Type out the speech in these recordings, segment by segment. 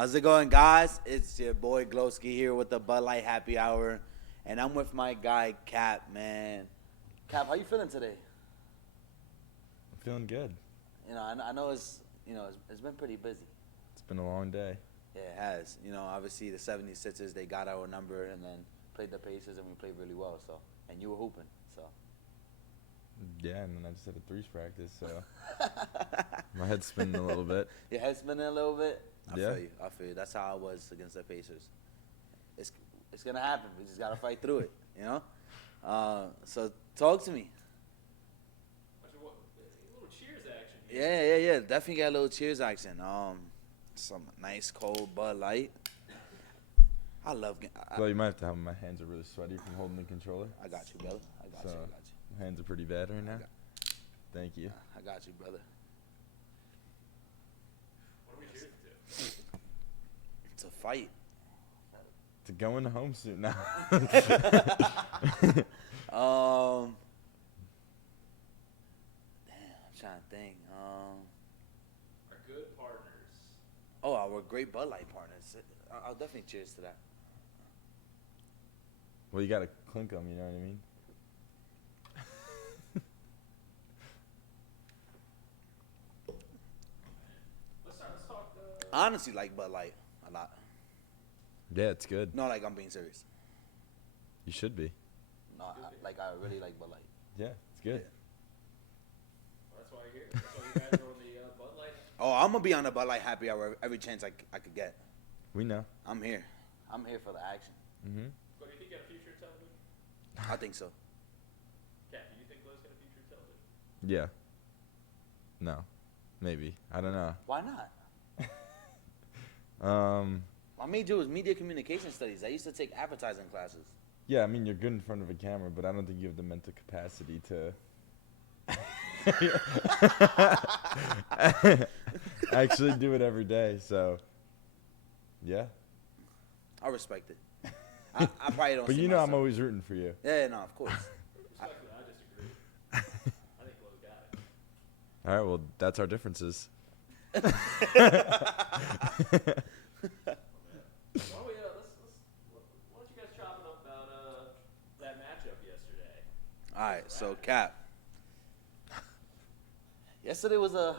How's it going, guys? It's your boy Gloski here with the Bud Light Happy Hour, and I'm with my guy Kapp, man. Kapp, how you feeling today? I'm feeling good. I know it's been pretty busy. It's been a long day. Yeah, it has. Obviously the 76ers, they got our number and then played the Pacers, and we played really well. So, and you were hooping, so. Yeah, and then I just had a threes practice, so my head's spinning a little bit. Your head's spinning a little bit? I Yeah. feel you. That's how I was against the Pacers. It's gonna happen. We just gotta fight through it, So talk to me. A little cheers action here. Yeah. Definitely got a little cheers action. Some nice cold Bud Light. I love. Well, you might have to have my hands are really sweaty from holding the controller. I got you, brother. I got you. My hands are pretty bad right now. Thank you. I got you, brother. What are we cheering to? It's a fight. To go into home soon now. Damn, I'm trying to think. Our good partners. Oh, our great Bud Light partners. I'll definitely cheers to that. Well, you gotta clink them. You know what I mean? Let's talk. I honestly like Bud Light a lot. Yeah, it's good. No, like I'm being serious. You should be. No, I really like Bud Light. Yeah, it's good. Well, that's why you're here. That's why you guys are on the Bud Light. Oh, I'm gonna be on the Bud Light Happy Hour every chance I could get. We know. I'm here. I'm here for the action. Mm-hmm. But do you think you got a future in television? I think so. Kat, do you think Lowe's got a future in television? Yeah. No. Maybe. I don't know. Why not? Um. My major was media communication studies. I used to take advertising classes. Yeah, I mean, you're good in front of a camera, but I don't think you have the mental capacity to actually do it every day. So, yeah. I respect it. I probably don't. But see you know, I'm myself. always rooting for you. Yeah, no, of course. Respectfully, I disagree. I think Lowe's got it. All right, well, that's our differences. Why don't you guys chop it up about that matchup yesterday? All right, so Kapp. Yesterday was a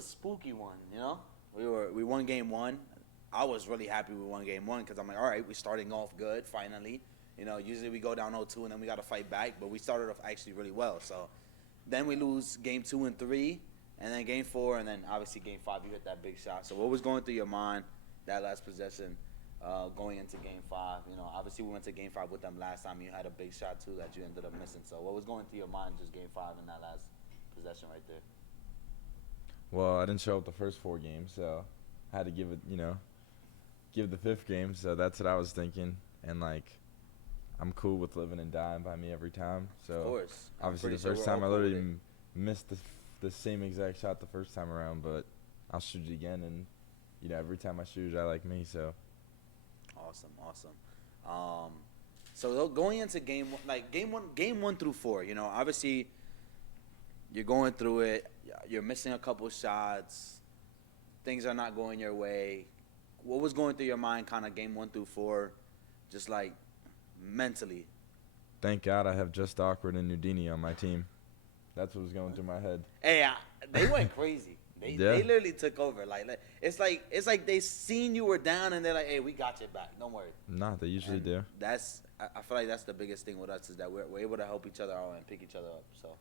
spooky one. We won game one. I was really happy we won game one because I'm like, all right, we're starting off good finally. Usually we go down 0-2 and then we got to fight back, but we started off actually really well. So then we lose game 2 and 3, and then game 4, and then obviously game 5 you hit that big shot. So what was going through your mind that last possession going into game 5? Obviously we went to game 5 with them last time. You had a big shot too that you ended up missing. So what was going through your mind just game 5 in that last possession right there? Well, I didn't show up the first 4 games, so I had to give the 5th game. So that's what I was thinking. And, I'm cool with living and dying by me every time. So Of course. obviously the first time I literally missed the same exact shot the first time around, but I'll shoot it again. And, every time I shoot it, I like me. So Awesome. So going into game 1 through 4, obviously you're going through it. You're missing a couple shots. Things are not going your way. What was going through your mind kind of game 1 through 4, just mentally? thank God I have Just Awkward and Nudini on my team. That's what was going through my head. Hey, they went crazy. They literally took over. It's like they seen you were down and they're like, hey, we got your back. Don't worry. Nah, they usually do. I feel like that's the biggest thing with us is that we're able to help each other out and pick each other up. So,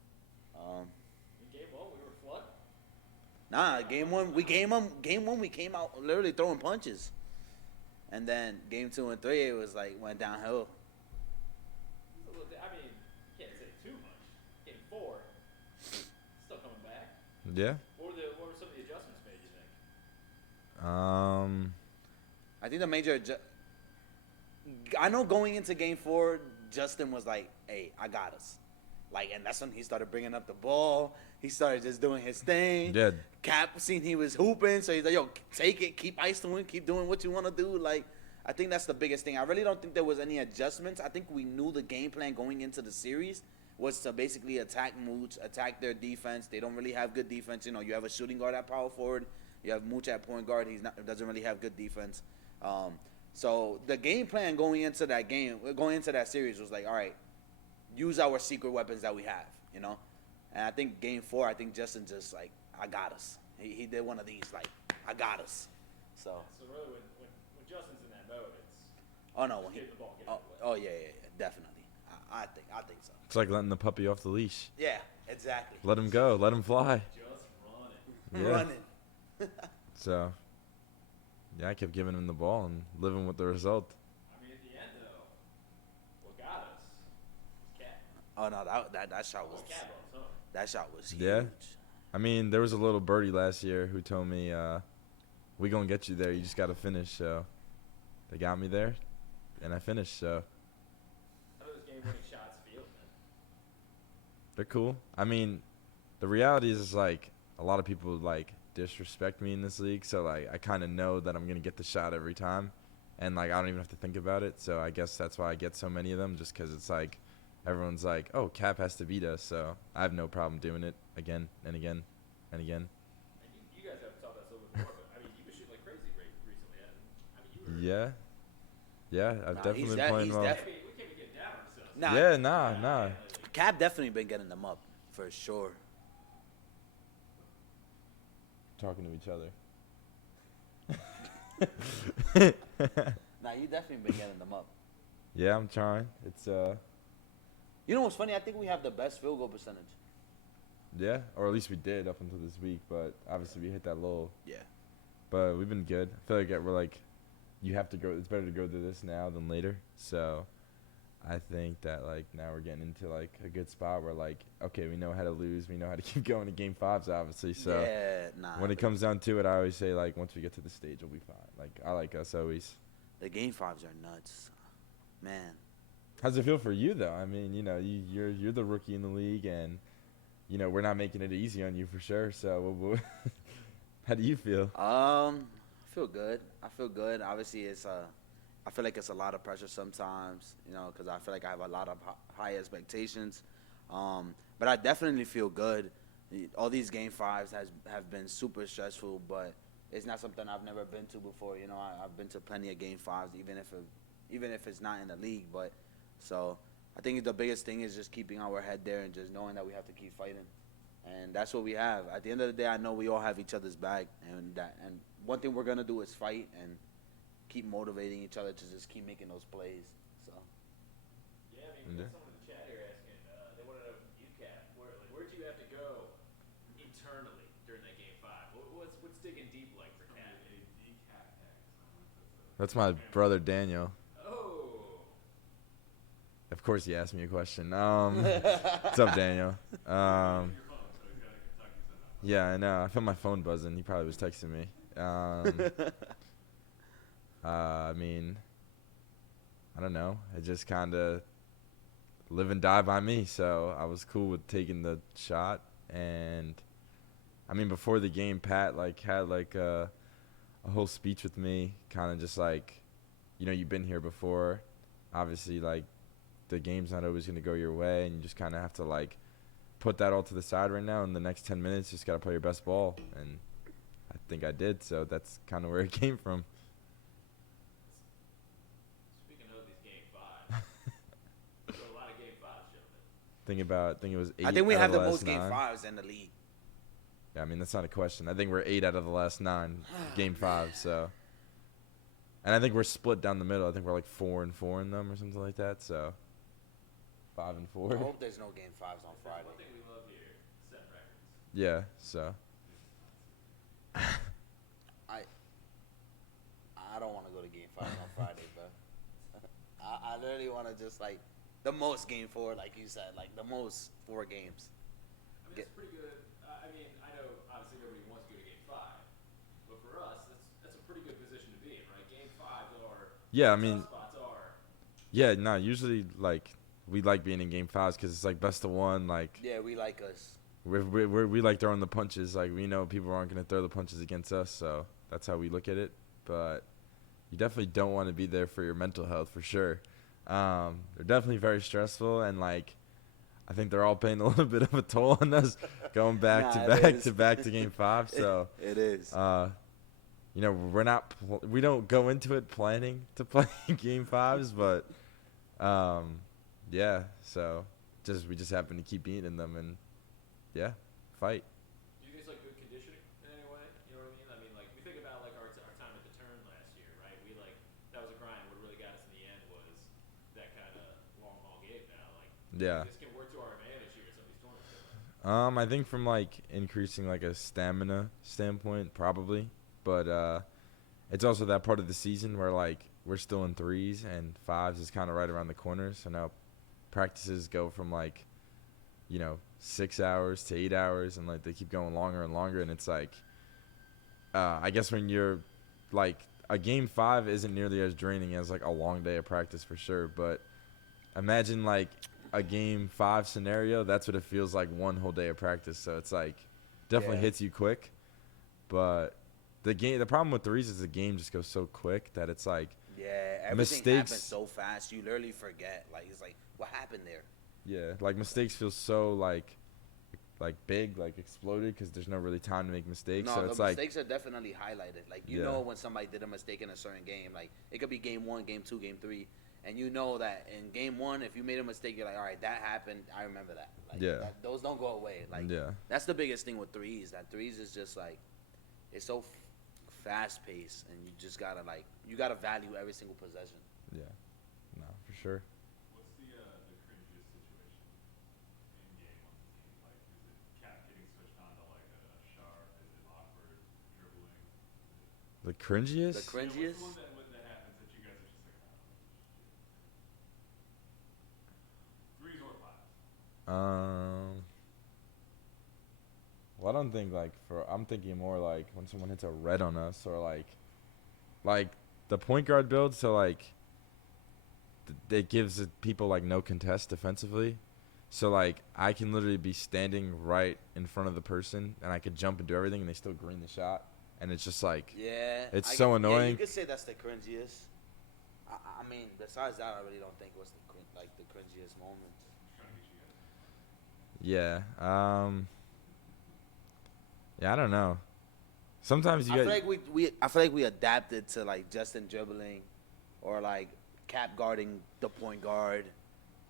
In game 1, we were flooding. game one we came out literally throwing punches, and then game 2 and 3 it was went downhill. I mean, you can't say too much. Game 4, still coming back. Yeah. What were some of the adjustments made, you think? I think the major. I know going into game 4, Justin was like, "Hey, I got us." And that's when he started bringing up the ball. He started just doing his thing. Yeah. Kapp seen he was hooping, so he's like, "Yo, take it, keep icing, keep doing what you want to do." I think that's the biggest thing. I really don't think there was any adjustments. I think we knew the game plan going into the series was to basically attack Mooch, attack their defense. They don't really have good defense. You have a shooting guard at power forward You have Mooch at point guard. Doesn't really have good defense. So the game plan going into that series was like, all right, use our secret weapons that we have, you know. And I think game 4, I think Justin just like, I got us. He did one of these like, I got us. So. So really, when Justin's in that mode, it's Oh no, when he. get the ball, get Oh yeah, definitely. I think so. It's like letting the puppy off the leash. Yeah, exactly. Let him go. Let him fly. Just running. Yeah. Running. So, yeah, I kept giving him the ball and living with the result. I mean, at the end though, what got us was Kapp. Oh no, that shot was. Kapp brought us home. That shot was huge. Yeah. I mean, there was a little birdie last year who told me, we going to get you there. You just got to finish. So, they got me there, and I finished. So, How do those game-winning shots feel, man? they're cool. I mean, the reality is like a lot of people like disrespect me in this league. So, like, I kind of know that I'm going to get the shot every time. And, like, I don't even have to think about it. So, I guess that's why I get so many of them, just because it's like everyone's like, oh, Kapp has to beat us. So, I have no problem doing it again and again and again. And you guys have talked about this a little bit more, but I mean, you've been shooting like crazy recently. I mean, you were. Yeah, I've definitely been playing well. We can't be getting down on ourselves. Nah, Yeah, nah. Cap definitely been getting them up for sure. Talking to each other. Nah, you definitely been getting them up. Yeah, I'm trying. It's You know what's funny? I think we have the best field goal percentage. yeah, or at least we did up until this week. But obviously we hit that lull. Yeah. But we've been good. I feel like we're like, you have to go. It's better to go through this now than later. So, I think that like now we're getting into like a good spot where like, okay, we know how to lose. We know how to keep going to game 5s, obviously. So yeah, nah. when it comes down to it, I always say like, once we get to the stage, we'll be fine. Like I like us always. The game 5s are nuts, man. How's it feel for you though? I mean, you know, you're the rookie in the league, and you know we're not making it easy on you for sure. So, how do you feel? I feel good. Obviously, I feel like it's a lot of pressure sometimes, you know, because I feel like I have a lot of high expectations. But I definitely feel good. All these game 5s have been super stressful, but it's not something I've never been to before. You know, I've been to plenty of game 5s, even if it's not in the league. But so I think the biggest thing is just keeping our head there and just knowing that we have to keep fighting. And that's what we have. At the end of the day, I know we all have each other's back, and one thing we're gonna do is fight and keep motivating each other to just keep making those plays. So. Yeah, I mean, we got someone in the chat here asking. They want to know from you, Kapp, where'd you have to go internally during that game 5? What's digging deep like for Kapp? That's my brother Daniel. Oh. Of course, he asked me a question. What's up, Daniel? Yeah, I know. I felt my phone buzzing. He probably was texting me. I mean, I don't know. It just kind of live and die by me. So I was cool with taking the shot. And I mean, before the game, Pat had a whole speech with me, kind of just like, you know, you've been here before. Obviously, like, the game's not always going to go your way, and you just kind of have to like put that all to the side right now. In the next 10 minutes, just got to play your best ball, and I think I did. So that's kind of where it came from. Speaking of these game 5s, there were a lot of game 5s, gentlemen. I think it was 8. I think we out have of the last most game 9. 5s in the league. Yeah, I mean, that's not a question. I think we're 8 out of the last 9 game 5. So, and I think we're split down the middle. I think we're like 4-4 in them or something like that. So, 5-4. I hope there's no game 5s on Friday. One thing we love here, set records. Yeah. So. I don't want to go to game 5s on Friday, bro. I literally want to just like the most game 4, like you said, like the most 4 games. I mean, it's pretty good. I mean, I know obviously everybody wants to go to game 5, but for us, that's a pretty good position to be in, right? Game 5s are. Yeah, I mean. Spots are. Yeah, no. Usually, like, we like being in game 5s because it's like best of 1. Like. Yeah, we like us. We like throwing the punches. Like, we know people aren't going to throw the punches against us, so that's how we look at it. But you definitely don't want to be there for your mental health, for sure. They're definitely very stressful, and like, I think they're all paying a little bit of a toll on us going back Nah, to it back is. to back to game 5. So It is. you know, we don't go into it planning to play game 5s, but yeah. So we just happen to keep beating them and yeah, fight. Do you guys like good conditioning in any way? You know what I mean? I mean, like we think about like our time at the turn last year, right? We like that was a grind. What really got us in the end was that kind of long haul game. Now, like Yeah. this can work to our advantage here at some of these tournaments. I think from like increasing like a stamina standpoint, probably, but it's also that part of the season where like we're still in 3s and 5s is kind of right around the corner. So now practices go from like, you know, 6 hours to 8 hours, and like they keep going longer and longer, and it's like, I guess when you're like a game 5 isn't nearly as draining as like a long day of practice for sure, but imagine like a game 5 scenario. That's what it feels like, one whole day of practice. So it's like definitely Yeah. hits you quick, but the problem with 3s is the game just goes so quick that it's like, Yeah, everything mistakes- happens so fast. You literally forget. Like, it's like, what happened there? yeah, like mistakes feel so like big, like exploded, because there's no really time to make mistakes. No, So the it's like, mistakes are definitely highlighted. Like, you Yeah. know when somebody did a mistake in a certain game. Like, it could be game 1, game 2, game 3. And you know that in game 1, if you made a mistake, you're like, all right, that happened. I remember that. Like, Yeah. those don't go away. Like, yeah, that's the biggest thing with 3s. That 3s is just like, it's so fast paced, and you just gotta like, you gotta value every single possession. yeah, no, for sure. What's the cringiest situation in game on the team? Like, is it Cap getting switched on to like a shark? Is it awkward dribbling? The cringiest? The cringiest. What's the one that happens that you guys are just like, oh, shit. 3s or 5s? Well, I don't think like I'm thinking more like when someone hits a red on us, or like the point guard build. So like it gives people like no contest defensively. So like I can literally be standing right in front of the person and I could jump and do everything and they still green the shot, and it's just like, Yeah. It's so Yeah, annoying. you could say that's the cringiest. I mean, besides that, I really don't think what's the cringiest moment. Just trying to get you guys. yeah. Yeah, I don't know. Sometimes I feel like I feel like we adapted to like Justin dribbling, or like Cap guarding the point guard,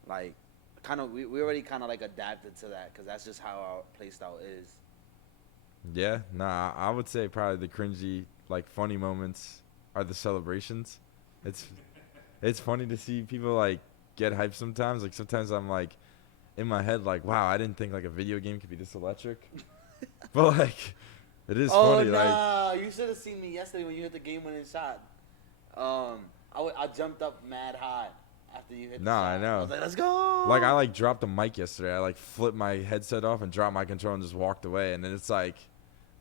like kind of we already kind of like adapted to that because that's just how our play style is. Yeah, nah, I would say probably the cringy, like funny moments are the celebrations. It's funny to see people like get hyped sometimes. Like sometimes I'm like in my head like, wow, I didn't think like a video game could be this electric. But like it is funny. Like, nah, you should have seen me yesterday when you hit the game-winning shot. I jumped up mad high after you hit the Nah, shot. I know. I was like, let's go. like I like dropped the mic yesterday. I like flipped my headset off and dropped my controller and just walked away. And then it's like,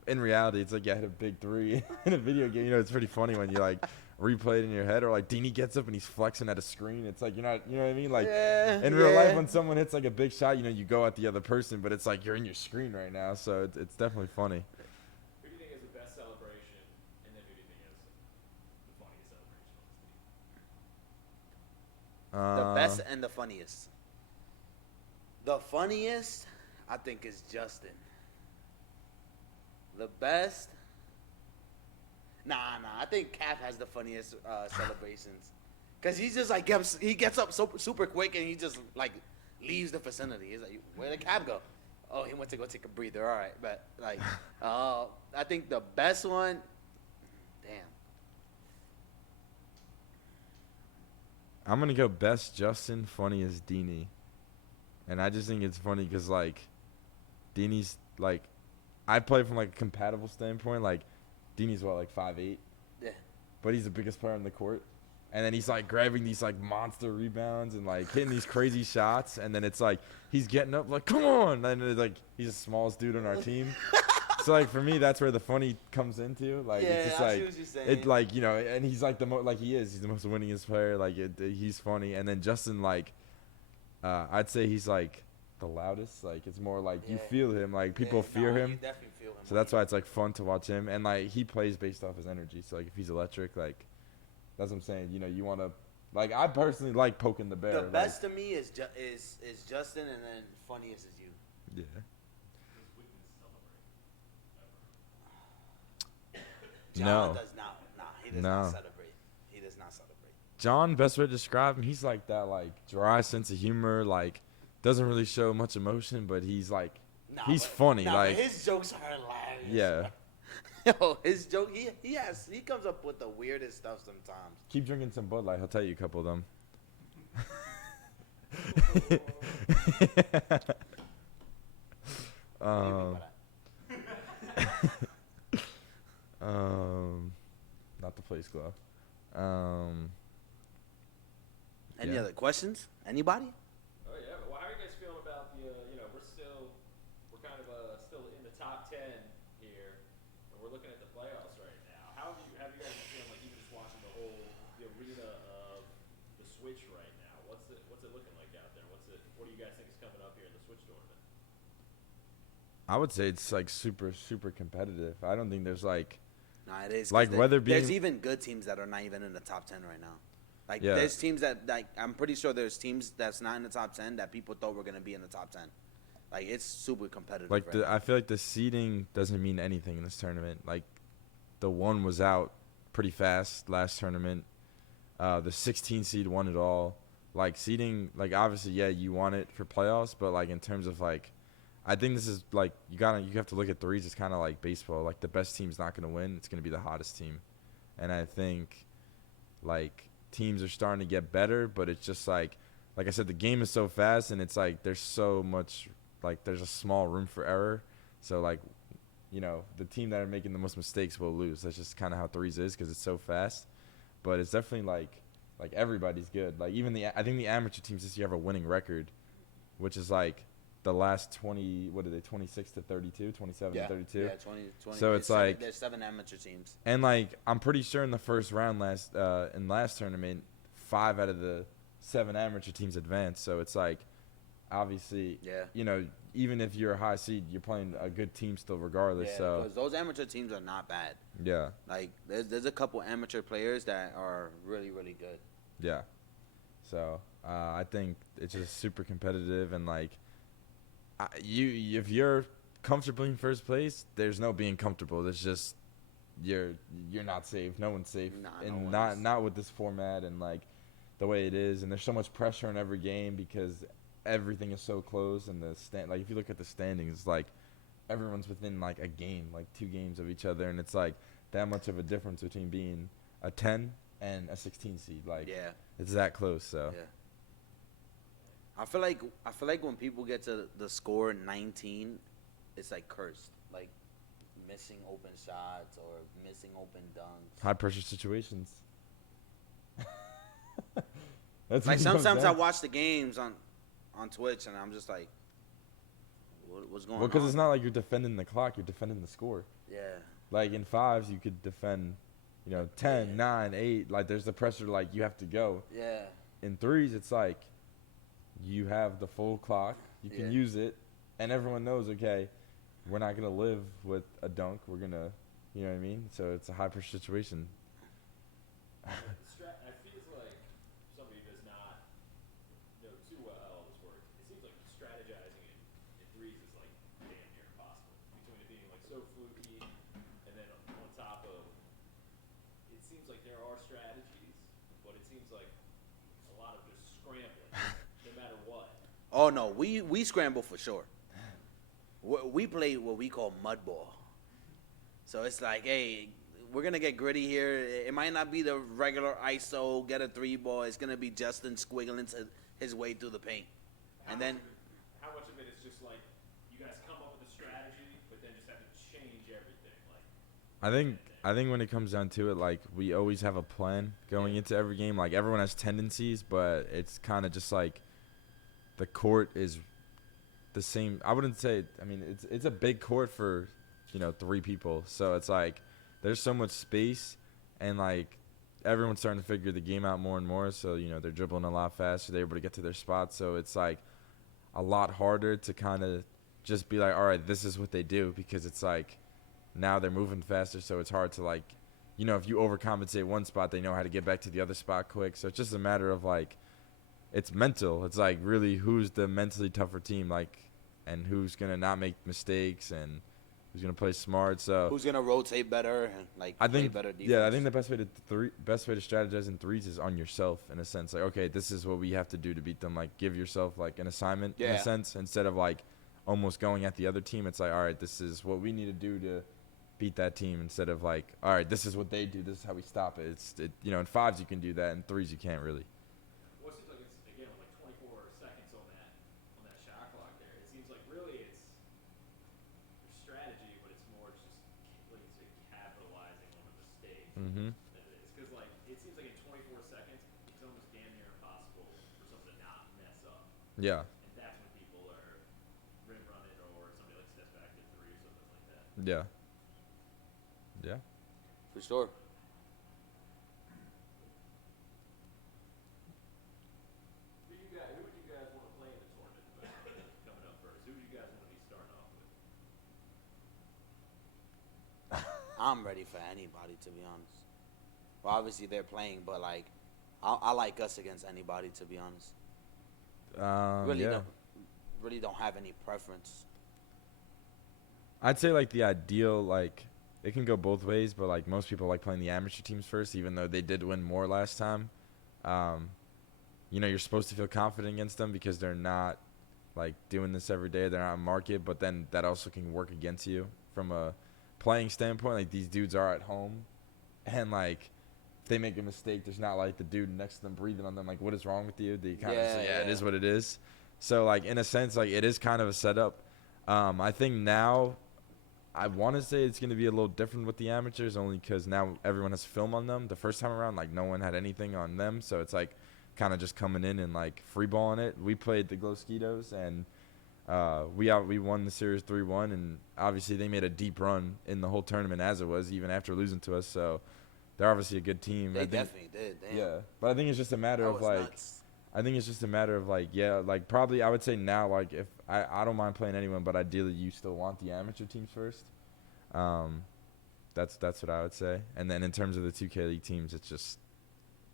in reality, it's like you hit a big 3 in a video game. You know, it's pretty funny when you like replay it in your head, or like Dini gets up and he's flexing at a screen. It's like, you're not, you know what I mean? Like Yeah, in real life, yeah. when someone hits like a big shot, you know, you go at the other person, but it's like you're in your screen right now. So it's definitely funny. Who do you think is the best celebration, and then who do you think is the funniest celebration on this team? The best and the funniest. The funniest, I think, is Justin. The best, nah. I think Cap has the funniest celebrations, cause he's just like he gets up so super quick and he just like leaves the vicinity. He's like, where did Cap go? Oh, he went to go take a breather. All right, but like, I think the best one, damn. I'm gonna go best Justin, funniest Dini, and I just think it's funny because like Dini's like, I play from like a compatible standpoint. Like Dini's what, like 5'8", Yeah. but he's the biggest player on the court, and then he's like grabbing these like monster rebounds and like hitting these crazy shots, and then it's like he's getting up like, come on, and it's like he's the smallest dude on our team. So like for me, that's where the funny comes into. Like Yeah, it's just I see like what you're saying. it, like, you know, and he's like he's the most winningest player. Like he's funny, and then Justin, like I'd say he's like the loudest. Like it's more like you Yeah. feel him. Like people Yeah, fear nah, him. You definitely feel him. So that's why it's like fun to watch him, and like he plays based off his energy. So like if he's electric, like that's what I'm saying. You know, you want to Like I personally like poking the bear. The like, best to me is Justin, and then funniest is you. Yeah. Does Wiggins celebrate? John No. does not. Nah, he does No. not celebrate. He does not celebrate. John, best way to describe him, he's like that like dry sense of humor, like doesn't really show much emotion, but he's like Nah, he's but- funny. nah, like but his jokes are hilarious. yeah. Yo, his joke. He comes up with the weirdest stuff sometimes. Keep drinking some Bud Light. He'll tell you a couple of them. um, not the place glove. Any Yeah. other questions? Anybody? Oh yeah. Well, how are you guys feeling about the? We're kind of still in the top 10 here, and we're looking at the playoffs right now. How have you guys been feeling? Like even just watching the arena of the Switch right now. What's it looking like out there? What do you guys think is coming up here in the Switch tournament? I would say it's like super competitive. I don't think there's like Nah, it is. 'cause Like, whether there's being- even good teams that are not even in the top 10 right now. Like Yeah. there's teams that I'm pretty sure there's teams that's not in the top 10 that people thought were gonna be in the top 10. Like it's super competitive. like right now. I feel like the seeding doesn't mean anything in this tournament. Like the one was out pretty fast last tournament. The 16 seed won it all. Like seeding, like obviously yeah you want it for playoffs, but like in terms of like, I think this is like you have to look at threes. It's kind of like baseball. Like the best team's not gonna win. It's gonna be the hottest team, and I think like teams are starting to get better, but it's just like I said, the game is so fast, and it's like there's so much, like there's a small room for error. So like, the team that are making the most mistakes will lose. That's just kind of how threes is because it's so fast. But it's definitely like everybody's good. Like even I think the amateur teams this year have a winning record, which is like the last 20. What are they? 26 to 32, 27 to 32. Yeah, 20. So it's like- there's 7 amateur teams. And like I'm pretty sure in the first round last tournament, 5 out of the 7 amateur teams advanced. So it's like obviously, Yeah. even if you're a high seed, you're playing a good team still regardless. Yeah, So because those amateur teams are not bad. yeah, Like there's a couple amateur players that are really really good. yeah. So I think it's just super competitive, and like if you're comfortably in first place, there's no being comfortable. There's just you're not safe. No one's safe, Nah, and no one is. not with this format and like the way it is. And there's so much pressure in every game because everything is so close. And like if you look at the standings, like everyone's within like a game, like 2 games of each other, and it's like that much of a difference between being a 10 and a 16 seed. Like Yeah. it's that close. So Yeah. I feel like when people get to the score 19, it's like cursed. Like missing open shots or missing open dunks. high pressure situations. That's what Like it comes sometimes I down to. watch the games on Twitch and I'm just like, what's going on? Well, because it's not like you're defending the clock, you're defending the score. Yeah. Like in fives, you could defend, 10, 9, 8. Like there's the pressure, like you have to go. Yeah. In threes, it's like you have the full clock, you can Yeah. use it, and everyone knows, okay, we're not going to live with a dunk. We're going to, you know what I mean? So it's a high pressure situation. I feel like somebody does not know too well how this works. It seems like strategizing in threes is like damn near impossible. Between it being like so fluky, and then on top of, it seems like there are strategies, but it seems like a lot of just scrambling, no matter what. Oh no, we scramble for sure. We play what we call mud ball. So it's like, hey, we're gonna get gritty here. It might not be the regular ISO get a 3 ball. It's gonna be Justin squiggling his way through the paint, and then How much of it is just like you guys come up with a strategy, but then just have to change everything? Like I think when it comes down to it, like we always have a plan going into every game. Like everyone has tendencies, but it's kind of just like the court is the same. I wouldn't say. I mean, it's a big court for 3 people, so it's like there's so much space, and like everyone's starting to figure the game out more and more. So they're dribbling a lot faster. They're able to get to their spots. So it's like a lot harder to kind of just be like, all right, this is what they do, because it's like now they're moving faster. So it's hard to like you know, if you overcompensate one spot, they know how to get back to the other spot quick. So it's just a matter of, like, it's mental. It's, like, really who's the mentally tougher team, like, and who's going to not make mistakes and who's going to play smart. So Who's gonna rotate better and like I play think, better defense? yeah, I think the best way to strategize in threes is on yourself, in a sense. Like, okay, this is what we have to do to beat them. Like, give yourself, like, an assignment, in a Yeah. sense, instead of, like, almost going at the other team. It's like, all right, this is what we need to do to beat that team, instead of, like, all right, this is what they do, this is how we stop it. You know, in fives you can do that, in threes you can't really. Well, it seems like it's, again, with like 24 seconds on that shot clock there. It seems like really it's your strategy, but it's more just like you say, capitalizing on a mistake Mm-hmm. than it is. Because like it seems like in 24 seconds, it's almost damn near impossible for someone to not mess up. Yeah. And that's when people are rim running or somebody like steps back to three or something like that. Yeah. Yeah. For sure. Who would you guys want to play in the tournament coming up first? Who do you guys want to be starting off with? I'm ready for anybody, to be honest. Well, obviously they're playing, but like, I like us against anybody, to be honest. Yeah. Really don't have any preference. I'd say, like, the ideal, like, it can go both ways, but, like, most people like playing the amateur teams first, even though they did win more last time. You know, you're supposed to feel confident against them because they're not, like, doing this every day. They're not on market, but then that also can work against you from a playing standpoint. Like, these dudes are at home, and, like, if they make a mistake, there's not, like, the dude next to them breathing on them, like, what is wrong with you? They kind of say, yeah, it is what it is. So, like, in a sense, like, it is kind of a setup. I think now I want to say it's going to be a little different with the amateurs, only because now everyone has film on them. The first time around, like, no one had anything on them, so it's, like, kind of just coming in and, like, freeballing it. We played the Gloskitos, and we won the series 3-1, and obviously they made a deep run in the whole tournament as it was, even after losing to us, so they're obviously a good team. They definitely did. Damn. Yeah, but I think it's just a matter That of, was like, nuts. I think it's just a matter of, like, yeah, like, probably I would say now, like, if I don't mind playing anyone, but ideally you still want the amateur teams first. That's what I would say. And then in terms of the 2K League teams, it just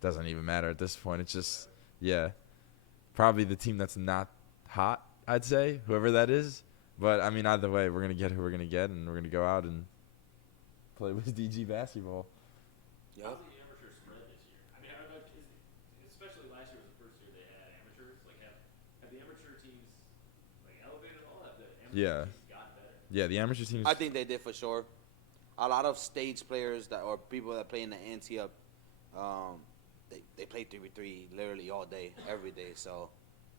doesn't even matter at this point. It's just, yeah, probably the team that's not hot, I'd say, whoever that is. But, I mean, either way, we're going to get who we're going to get, and we're going to go out and play with D.G. basketball. Yep. How's the amateur spread this year? I mean, especially last year was the first year they had amateurs. Like, have the amateur teams like elevated at all? Have the amateur teams gotten better? Yeah, the amateur teams. I think they did for sure. A lot of stage players or people that play in the ante up, they play 3v3 literally all day, every day. So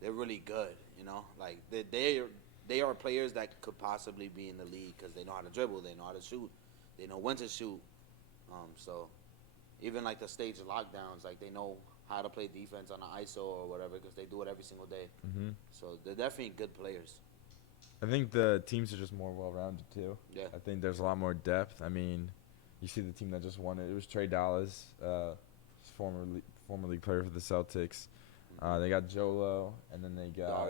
they're really good, you know. Like they are players that could possibly be in the league because they know how to dribble, they know how to shoot, they know when to shoot. So even like the stage lockdowns, like they know how to play defense on the ISO or whatever because they do it every single day. Mm-hmm. So they're definitely good players. I think the teams are just more well-rounded, too. Yeah. I think there's a lot more depth. I mean, you see the team that just won it. It was Trey Dallas, former league player for the Celtics. They got Jolo, and then they got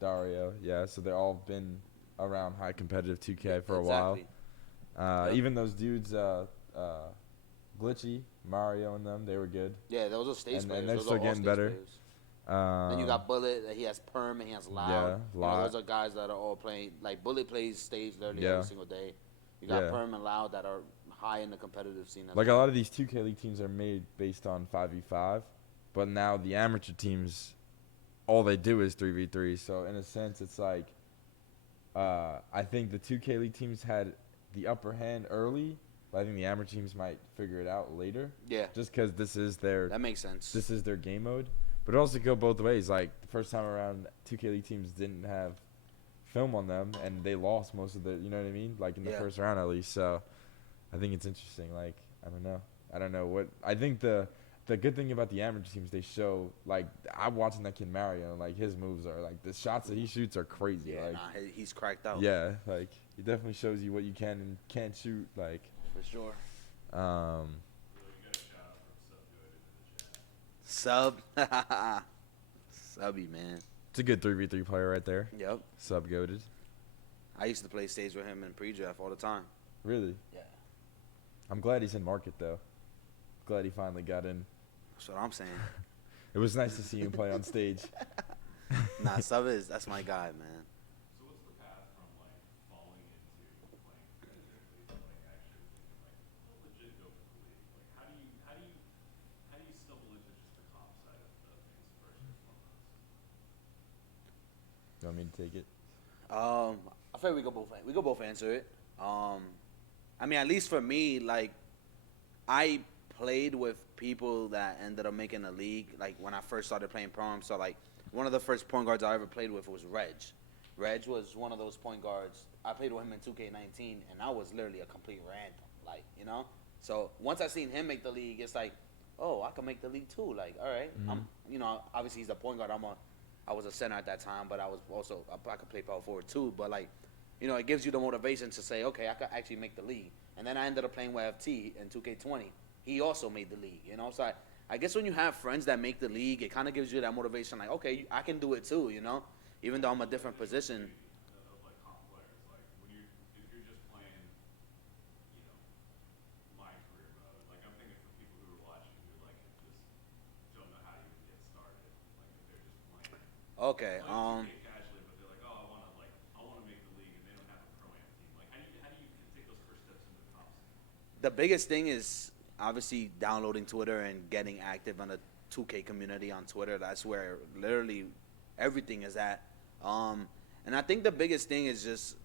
Dario. Yeah, so they've all been around high competitive 2K for a while. Yep. Even those dudes, Glitchy, Mario, and them, they were good. Yeah, those are stage players. And they're Those still are all getting stage better. players. Then you got Bullet. He has Perm and he has Loud. Yeah, You know, Loud. those are guys that are all playing. Like Bullet plays stage literally Yeah. every single day. You got Yeah. Perm and Loud that are high in the competitive scene. As Like, a well. lot of these 2K League teams are made based on 5v5, but now the amateur teams, all they do is 3v3. So, in a sense, it's like, I think the 2K League teams had the upper hand early, but I think the amateur teams might figure it out later. Yeah, Just because this is their game mode. But it also go both ways. Like, the first time around, 2K League teams didn't have film on them, and they lost most of the, you know what I mean? Like, in the first round, at least. So, I think it's interesting. Like, I don't know what. I think the good thing about the amateur teams, they show, like, I'm watching that kid Mario, like, his moves are, like, the shots that he shoots are crazy. Yeah, like, he's cracked out. yeah, like, he definitely shows you what you can and can't shoot, like. For sure. You got a shout out from Sub Good in the chat. Subby, man. It's a good 3v3 player right there. Yep. Sub-goated. I used to play stage with him in pre-draft all the time. Really? Yeah. I'm glad he's in market though. Glad he finally got in. That's what I'm saying. It was nice to see him play on stage. Nah, that's my guy, man. So what's the path from like falling into playing competitively to like actually thinking like I'll legit go for the league? Like how do you stumble into just the comp side of the things first and foremost? You want me to take it? I feel we could both answer it. I mean, at least for me, like, I played with people that ended up making the league. Like when I first started playing prom, so like one of the first point guards I ever played with was Reg. Reg was one of those point guards. I played with him in 2K19, and I was literally a complete random, like, you know. So once I seen him make the league, it's like, oh, I can make the league too. Like, all right, I'm, you know, obviously he's a point guard. I was a center at that time, but I was also I could play power forward too. But like, you know, it gives you the motivation to say, okay, I could actually make the league. And then I ended up playing with FT in 2K20. He also made the league, you know. So I guess when you have friends that make the league, it kind of gives you that motivation, like, okay, I can do it too, you know, even though I'm a different position. Of like comp players, like when you if you're just playing, you know, my career mode. Like I'm thinking for people who are watching who like just don't know how to even get started. Like if they're just playing. Okay, Playing 2K casually, but they're like, oh, I want to make the league, and they don't have a pro am team. Like, how do you take those first steps into the comp scene? the biggest thing is obviously downloading Twitter and getting active on the 2K community on Twitter. That's where literally everything is at. And I think the biggest thing is just,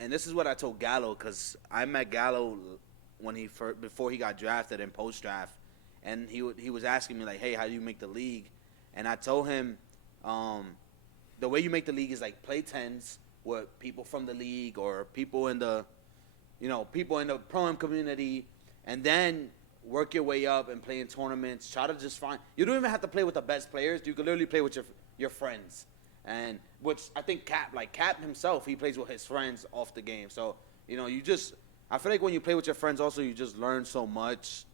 and this is what I told Gallo, because I met Gallo when before he got drafted and post draft, and he was asking me like, hey, how do you make the league? And I told him, the way you make the league is like play tens with people from the league or people in the, people in the pro-am community, and then work your way up and play in tournaments. Try to just find. You don't even have to play with the best players. You can literally play with your friends, and which I think Kapp himself, he plays with his friends off the game. So I feel like when you play with your friends, also you just learn so much,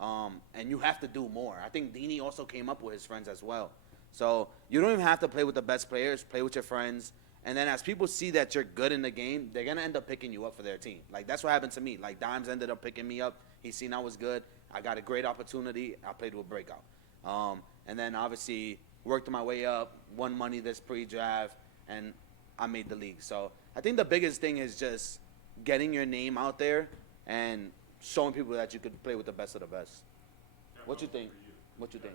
and you have to do more. I think Dini also came up with his friends as well. So you don't even have to play with the best players. Play with your friends. And then as people see that you're good in the game, they're going to end up picking you up for their team. Like, that's what happened to me. Like, Dimes ended up picking me up. He seen I was good. I got a great opportunity. I played with Breakout. And then, obviously, worked my way up, won money this pre-draft, and I made the league. So I think the biggest thing is just getting your name out there and showing people that you could play with the best of the best. What you think? What you think?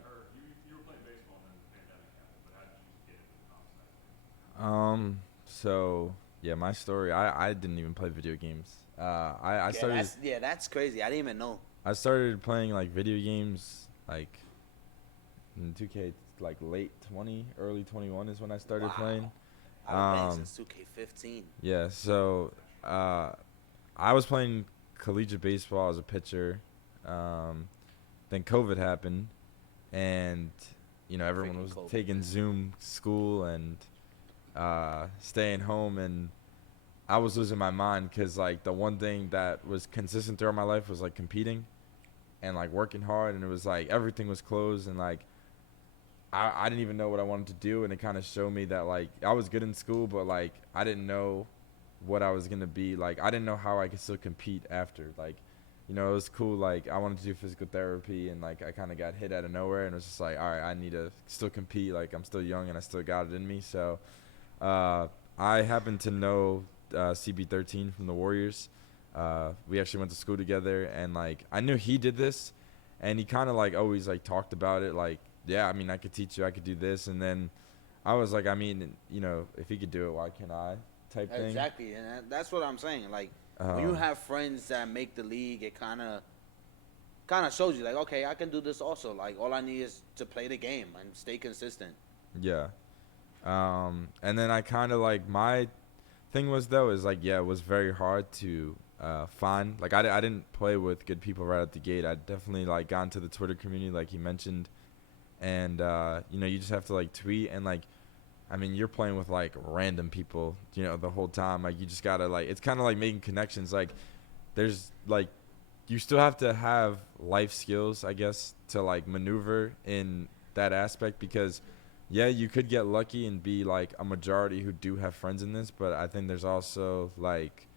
You were playing baseball and then the pandemic happened, but how did you get into the comp side of things? So yeah, my story. I didn't even play video games. I started. That's crazy. I didn't even know. I started playing like video games like in 2K like late 20, early 21 is when I started playing. I've been playing since 2K15. Yeah, so I was playing collegiate baseball as a pitcher. Then COVID happened, and everyone Freaking was COVID, taking man. Zoom school and staying home, and I was losing my mind because like the one thing that was consistent throughout my life was like competing and like working hard, and it was like everything was closed, and like I didn't even know what I wanted to do, and it kind of showed me that like I was good in school, but like I didn't know what I was gonna be. Like I didn't know how I could still compete after. Like it was cool. Like I wanted to do physical therapy, and like I kind of got hit out of nowhere, and it was just like, all right, I need to still compete. Like I'm still young, and I still got it in me. So I happen to know CB13 from the Warriors. We actually went to school together, and like I knew he did this, and he kind of like always like talked about it. Like, yeah, I mean, I could teach you, I could do this, and then I was like, I mean, if he could do it, why can't I? Type thing. Exactly, and that's what I'm saying. Like when you have friends that make the league, it kind of shows you like, okay, I can do this also. Like all I need is to play the game and stay consistent. Yeah. And then I kind of like my thing was though is like, yeah, it was very hard to find. Like I didn't play with good people right at the gate. I definitely like got into the Twitter community like you mentioned, and you just have to like tweet, and like I mean you're playing with like random people the whole time. Like you just gotta like, it's kind of like making connections. Like there's like you still have to have life skills, I guess, to like maneuver in that aspect, because yeah, you could get lucky and be like a majority who do have friends in this, but I think there's also like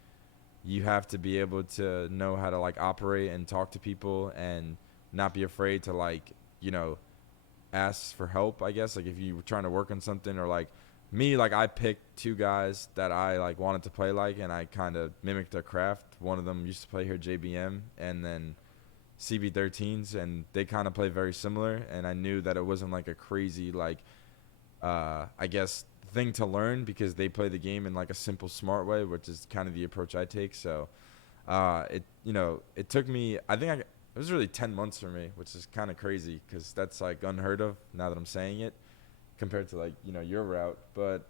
you have to be able to know how to like operate and talk to people and not be afraid to like, you know, ask for help, I guess. Like if you were trying to work on something, or like me, like I picked 2 guys that I like wanted to play like, and I kind of mimicked their craft. One of them used to play here, JBM, and then CB13s, and they kind of play very similar. And I knew that it wasn't like a crazy like I guess thing to learn, because they play the game in like a simple, smart way, which is kind of the approach I take. So it took me, it was really 10 months for me, which is kind of crazy because that's like unheard of now that I'm saying it compared to like, you know, your route. But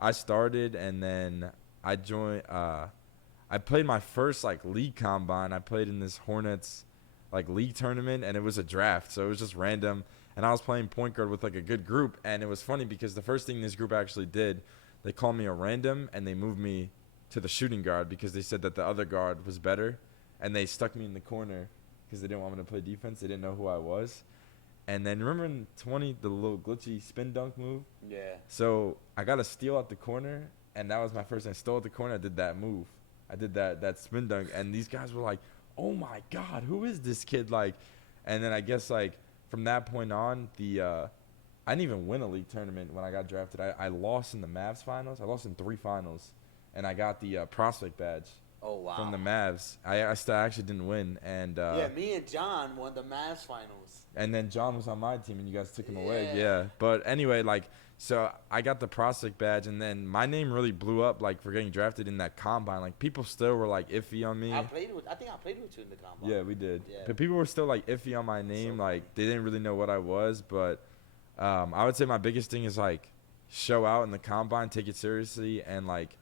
I started, and then I joined, I played my first like league combine. I played in this Hornets like league tournament, and it was a draft. So it was just random. And I was playing point guard with like a good group. And it was funny because the first thing this group actually did, they called me a random, and they moved me to the shooting guard because they said that the other guard was better. And they stuck me in the corner because they didn't want me to play defense. They didn't know who I was. And then remember in 20, the little glitchy spin dunk move? Yeah. So I got a steal at the corner, and that was my first. I stole at the corner. I did that move. I did that spin dunk. And these guys were like, oh, my God, who is this kid? Like, and then I guess, like, from that point on, I didn't even win a league tournament when I got drafted. I lost in the Mavs finals. I lost in 3 finals, and I got the prospect badge. Oh, wow. From the Mavs. I still actually didn't win. And yeah, me and John won the Mavs finals. And then John was on my team, and you guys took him away. Yeah. But anyway, like, so I got the prospect badge, and then my name really blew up, like, for getting drafted in that combine. Like, people still were, like, iffy on me. I think I played with you in the combine. Yeah, we did. Yeah. But people were still, like, iffy on my name. Like, they didn't really know what I was. But I would say my biggest thing is, like, show out in the combine, take it seriously, and, like,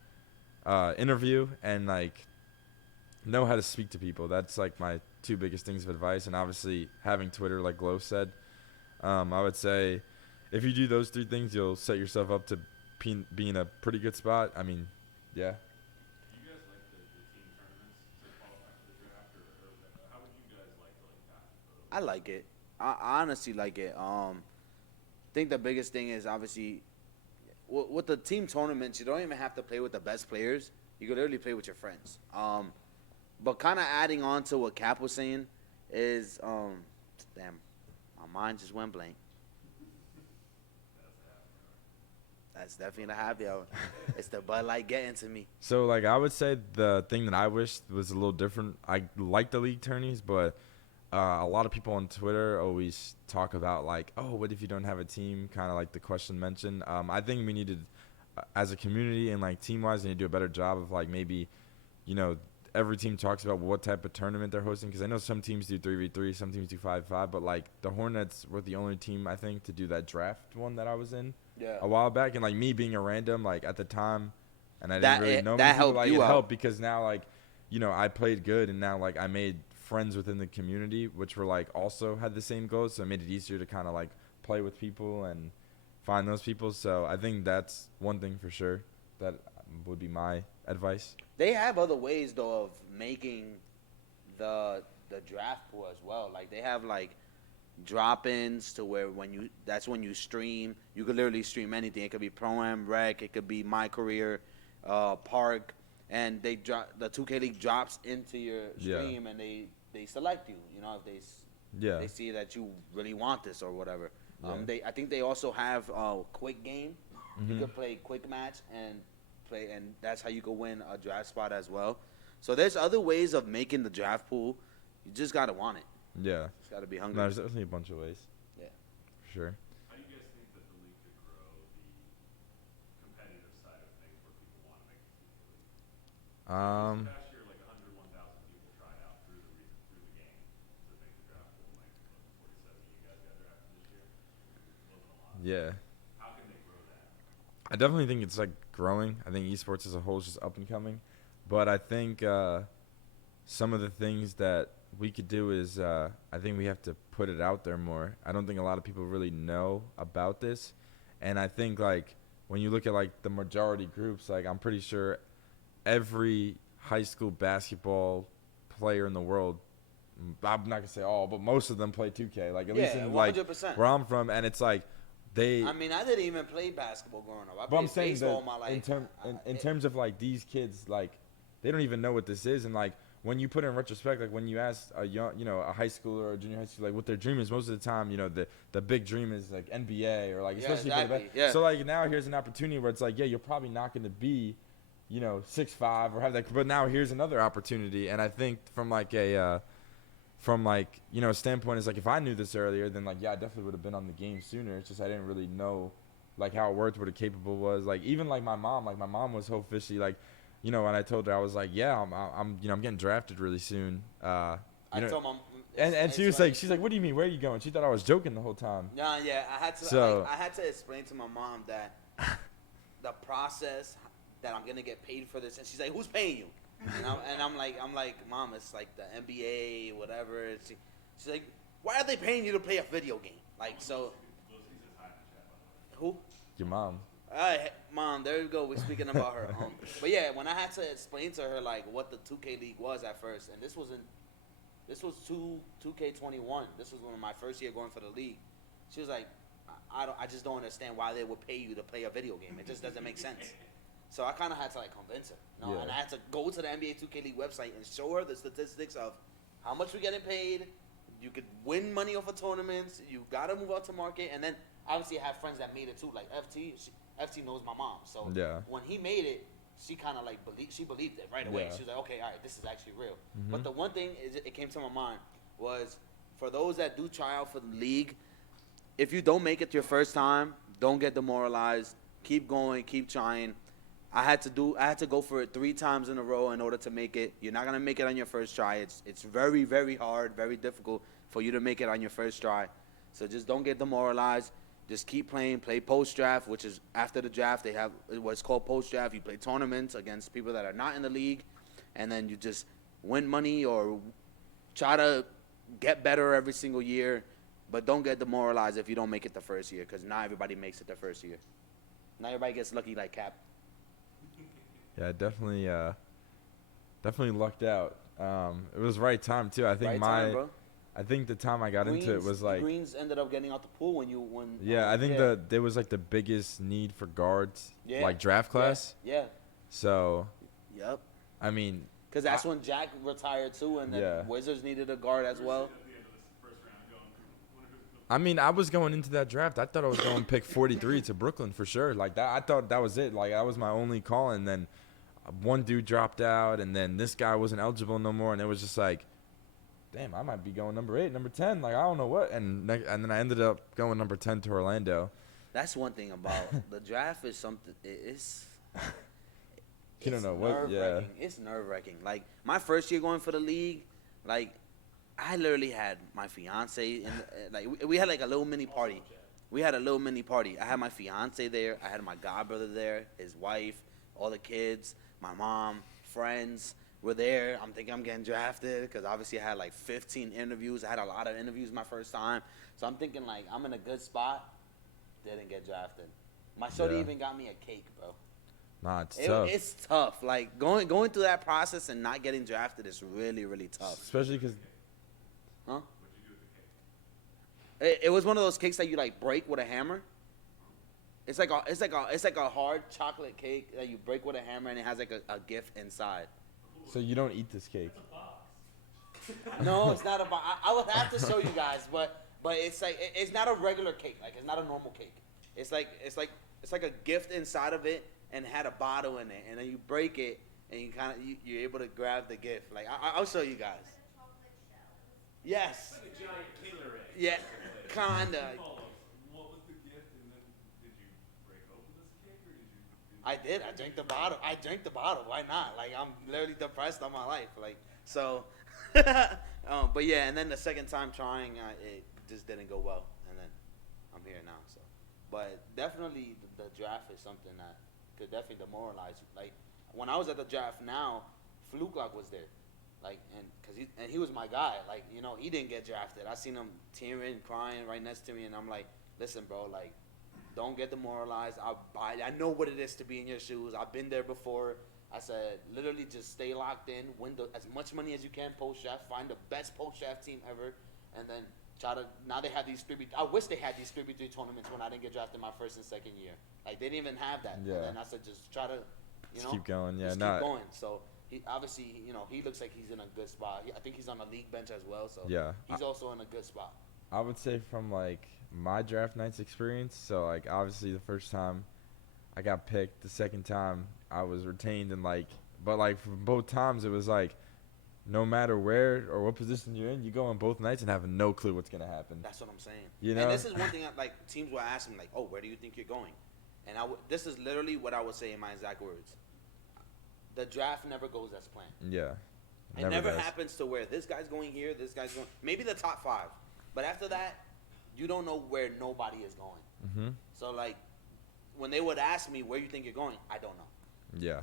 interview, and, like, know how to speak to people. That's like my 2 biggest things of advice. And obviously having Twitter, like Glow said. I would say if you do those 3 things, you'll set yourself up to be in a pretty good spot. I mean, yeah. Do you guys like the team tournaments to qualify for the draft, or how would you guys like to like that? I like it. I honestly like it. I think the biggest thing is obviously with the team tournaments, you don't even have to play with the best players. You could literally play with your friends. But kind of adding on to what Kapp was saying is, damn, my mind just went blank. That's definitely the happy hour. It's the Bud Light getting to me. So, like, I would say the thing that I wished was a little different. I like the league tourneys, but a lot of people on Twitter always talk about, like, oh, what if you don't have a team, kind of like the question mentioned. I think we needed, as a community and, like, team-wise, we need to do a better job of, like, maybe, you know, every team talks about what type of tournament they're hosting, because I know some teams do 3v3, some teams do 5v5, but like the Hornets were the only team I think to do that draft one that I was in a while back, and like me being a random like at the time, and I didn't really know that people, helped like you it out. helped because now like, you know, I played good, and now like I made friends within the community which were like also had the same goals, so it made it easier to kind of like play with people and find those people. So I think that's one thing for sure that would be my advice. They have other ways though of making the draft pool as well. Like they have like drop-ins to where that's when you stream. You could literally stream anything. It could be Pro-Am, Rec, it could be My Career, Park, and they drop the 2K League drops into your stream, and they select you. You know, if they see that you really want this or whatever. Yeah. I think they also have a quick game. You could play quick match and that's how you could win a draft spot as well. So there's other ways of making the draft pool. You just gotta want it. Yeah. Just gotta be hungry. No, there's definitely a bunch of ways. Yeah. For sure. How do you guys think that the league could grow the competitive side of things where people want to make it to the league? Last year, like 101,000 people tried out through the game to make the draft pool. Like 47 of you guys got drafted this year. Wasn't a lot. Yeah. How can they grow that? I definitely think it's like growing. I think esports as a whole is just up and coming. But I think some of the things that we could do is I think we have to put it out there more. I don't think a lot of people really know about this. And I think like when you look at like the majority groups, like I'm pretty sure every high school basketball player in the world, I'm not going to say all, but most of them play 2K. Like at least in 100%. like where I'm from. And it's like I mean, I didn't even play basketball growing up. I but I'm played saying baseball that all my life. in terms of like these kids, like they don't even know what this is. And like when you put it in retrospect, like when you ask a young, a high schooler or a junior high school, like what their dream is, most of the time, the big dream is like NBA or like especially for the Yeah. So like now here's an opportunity where it's like, yeah, you're probably not going to be, 6'5" or have that, but now here's another opportunity. And I think from like a standpoint is like if I knew this earlier, then like yeah, I definitely would have been on the game sooner. It's just I didn't really know like how it worked, what it capable was. Like even like my mom was so fishy. Like, when I told her, I was like, yeah, I'm getting drafted really soon. I told mom, and she was like, she's like, what do you mean? Where are you going? She thought I was joking the whole time. No, yeah, I had to explain to my mom that the process that I'm gonna get paid for this, and she's like, who's paying you? And I'm like, Mom, it's like the NBA, whatever. She's like, why are they paying you to play a video game? Like, so. Who? Your mom. Mom, there you go. We're speaking about her. But yeah, when I had to explain to her like what the 2K League was at first, and this was 2K21. This was one of my first year going for the league. She was like, I just don't understand why they would pay you to play a video game. It just doesn't make sense. So I kind of had to like convince her, Yeah. And I had to go to the NBA 2K League website and show her the statistics of how much we're getting paid. You could win money off of tournaments. You gotta move out to market, and then obviously I have friends that made it too, like FT. FT knows my mom, so Yeah. when he made it, she kind of like believed it right away. Yeah. She was like, okay, all right, this is actually real. Mhm. But the one thing it came to my mind was for those that do try out for the league, if you don't make it your first time, don't get demoralized. Keep going, keep trying. I had to go for it 3 times in a row in order to make it. You're not gonna make it on your first try. It's very, very hard, very difficult for you to make it on your first try. So just don't get demoralized. Just keep playing. Play post draft, which is after the draft. They have what's called post draft. You play tournaments against people that are not in the league, and then you just win money or try to get better every single year. But don't get demoralized if you don't make it the first year, because not everybody makes it the first year. Not everybody gets lucky like Kapp. Yeah, definitely lucked out. It was right time too. I think I think the time I got into it was like Greens ended up getting out the pool when. Yeah, I think there was like the biggest need for guards, like draft class. Yeah. So. Yep. I mean. Because that's when Jack retired too, and then Wizards needed a guard as well. I mean, I was going into that draft. I thought I was going to pick 43 to Brooklyn for sure. Like that, I thought that was it. Like that was my only call, and then one dude dropped out, and then this guy wasn't eligible no more, and it was just like, damn, I might be going number 8, number 10. Like I don't know what, and then I ended up going number 10 to Orlando. That's one thing about the draft is something. It's you don't know what. Yeah. It's nerve-wracking. Like my first year going for the league, like. I literally had my fiance like we had like a little mini party. We had a little mini party. I had my fiance there. I had my godbrother there, his wife, all the kids, my mom, friends were there. I'm thinking I'm getting drafted because obviously I had like 15 interviews. I had a lot of interviews my first time, so I'm thinking like I'm in a good spot. Didn't get drafted. My shorty even got me a cake, bro. Nah, it's tough. It's tough. Like going through that process and not getting drafted is really, really tough. Especially because. Huh? It was one of those cakes that you like break with a hammer. It's like a hard chocolate cake that you break with a hammer, and it has like a gift inside. So you don't eat this cake? No, it's not a box. I would have to show you guys, but it's like it's not a regular cake. Like it's not a normal cake. It's like a gift inside of it, and it had a bottle in it, and then you break it, and you're able to grab the gift. Like I'll show you guys. Yes. Like a giant killer egg. Yeah, kinda. What was the gift, and then did you break open this cake, or did you? I did. I drank the bottle. Why not? Like I'm literally depressed on my life. Like so. But yeah, and then the second time trying, it just didn't go well, and then I'm here now. So, but definitely the draft is something that could definitely demoralize you. Like when I was at the draft, now Fluke was there. Like, and he was my guy. Like, he didn't get drafted. I seen him tearing, crying right next to me, and I'm like, listen, bro, like, don't get demoralized. I know what it is to be in your shoes. I've been there before. I said, literally just stay locked in, win as much money as you can post-draft, find the best post-draft team ever, and then now they have these 3v3. I wish they had these 3v3 tournaments when I didn't get drafted my first and second year. Like, they didn't even have that. Yeah. And then I said, just try to, Just keep going. Yeah, just keep going. So He obviously, he looks like he's in a good spot. I think he's on the league bench as well, so Yeah. he's also in a good spot. I would say from like my draft nights experience, so like obviously the first time I got picked, the second time I was retained, and but like from both times it was like no matter where or what position you're in, you go on both nights and have no clue what's gonna happen. That's what I'm saying. You know? And this is one thing teams will ask me oh, where do you think you're going? And this is literally what I would say in my exact words. The draft never goes as planned. Yeah. It never does. happens to where this guy's going here, this guy's going maybe the top 5, but after that, you don't know where nobody is going. Mm-hmm. So when they would ask me where you think you're going, I don't know. Yeah.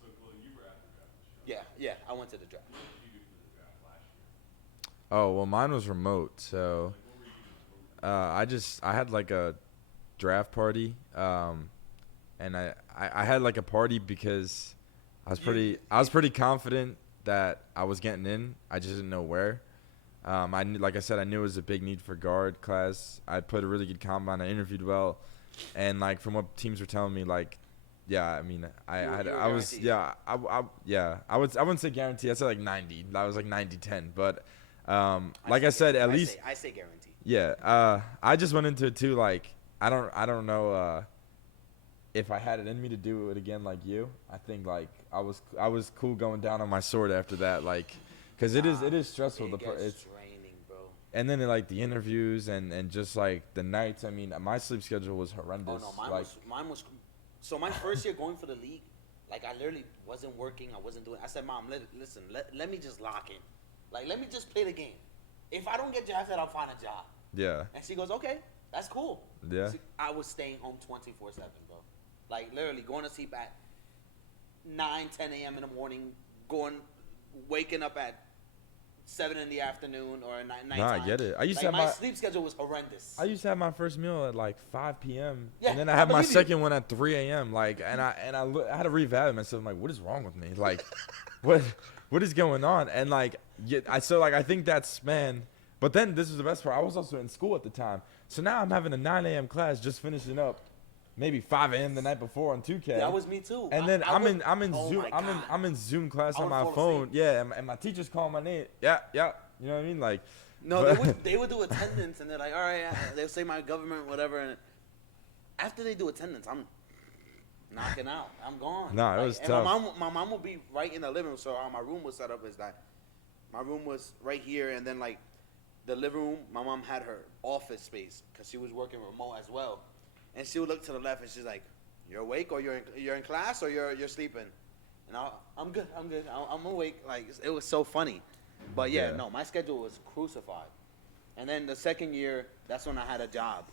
So, Will, you were at the draft this year. Yeah, I went to the draft. What did you do for the draft last year? Oh well, mine was remote, so Like, what were you doing? I had like a draft party, and I had like a party because I was pretty confident that I was getting in. I just didn't know where. Like I said, I knew it was a big need for guard class. I put a really good combine. I interviewed well, and like from what teams were telling me, like, yeah, I mean, I was I wouldn't say guarantee. I said like 90. I was like 90-10, but like I said, at least I say guarantee. yeah. I just went into it too. Like I don't know if I had it in me to do it again like you. I think like I was cool going down on my sword after that. Like. Because it is stressful. It's draining, bro. And then like the interviews and just like the nights. I mean, my sleep schedule was horrendous. Oh no, mine was. So my first year going for the league, like I literally wasn't working. I wasn't doing. I said, Mom, listen, let me just lock in. Like let me just play the game. If I don't get drafted, I'll find a job. Yeah. And she goes, okay, that's cool. Yeah. I was staying home 24/7, bro. Like literally going to sleep at 9, 10 a.m. in the morning, waking up at 7 in the afternoon or at night. No, I get it. I used to have my sleep schedule was horrendous. I used to have my first meal at like 5 p.m. Yeah, and then I had my believe you. second one at 3 a.m. Like, and I had to reevaluate myself. I'm like, what is wrong with me? Like, what is going on? And like, I think that's man. But then this is the best part. I was also in school at the time, so now I'm having a 9 a.m. class, just finishing up. Maybe 5 a.m. the night before on 2K. That was me too. And then I'm in oh Zoom. my God. I'm in Zoom class I on would my fall phone. asleep. Yeah, and my teacher's calling my name. Yeah. You know what I mean? Like. No, but- they would do attendance, and they're like, all right, they'll say my government, whatever. And after they do attendance, I'm knocking out. I'm gone. Nah, it was and tough. My mom would be right in the living room. So how my room was set up is that my room was right here, and then like the living room, my mom had her office space because she was working remote as well. And she would look to the left, and she's like, "You're awake, or you're in class, or you're sleeping." And I'm good. I'm awake. Like it was so funny. But yeah, no, my schedule was crucified. And then the second year, that's when I had a job.